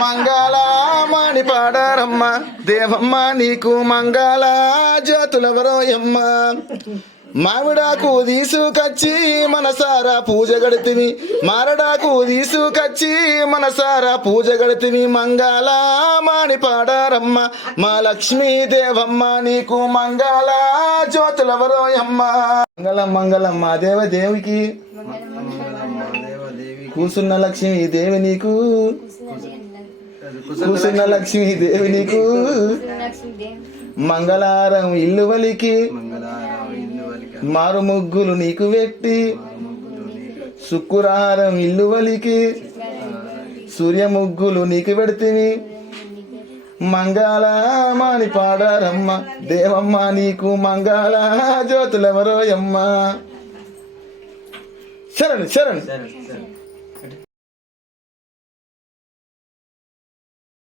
మంగళమణి పాడారమ్మ దేవమ్మ నీకు మంగళ జ్యోతులెవరోయమ్మ మామిడాకు తీసుకొచ్చి మనసారా పూజ గడితివి మారడాకు తీసుకొచ్చి మనసారా పూజ గడితివి మంగళమణి పాడారమ్మ మా లక్ష్మీ దేవమ్మ నీకు మంగళ జ్యోతులెవరోయమ్మ మంగళం మంగళం మా దేవదేవికి కూసున్న లక్ష్మీ దేవి నీకు కూసున్న లక్ష్మీ దేవి నీకు మంగళారం ఇల్లు వలికి మారు ముగ్గులు నీకు పెట్టి శుక్రవారం ఇల్లు వలికి సూర్య ముగ్గులు నీకు పెడితివి మంగళమణి పాడారమ్మ దేవమ్మ నీకు మంగళ జ్యోతులెవరోయమ్మ శరణు శరణు.